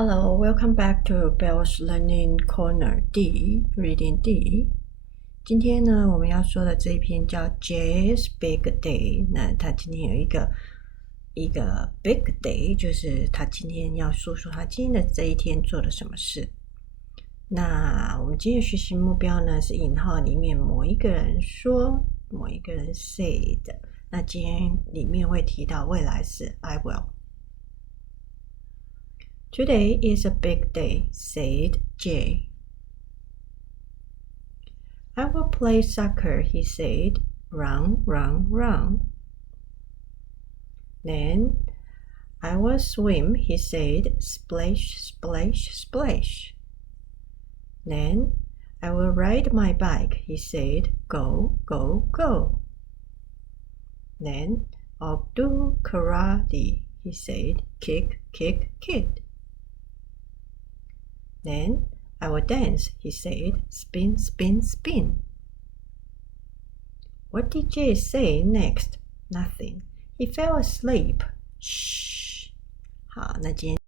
Hello, welcome back to Bell's Learning Corner D Reading D。今天呢，我们要说的这一篇叫 Jay's Big Day。那他今天有一个 Big Day， 就是他今天要说说他今天的这一天做了什么事。那我们今天的学习目标呢，是引号里面某一个人说，某一个人 said。那今天里面会提到未来式 I will。Today is a big day, said Jay. I will play soccer, he said. Run, run, run. Then I will swim, he said. Splash, splash, splash. Then I will ride my bike, he said. Go, go, go. Then I'll do karate, he said. Kick, kick, kick. Then I will dance, he said. Spin, spin, spin. What did Jay say next? Nothing. He fell asleep. Shh. 好，那今天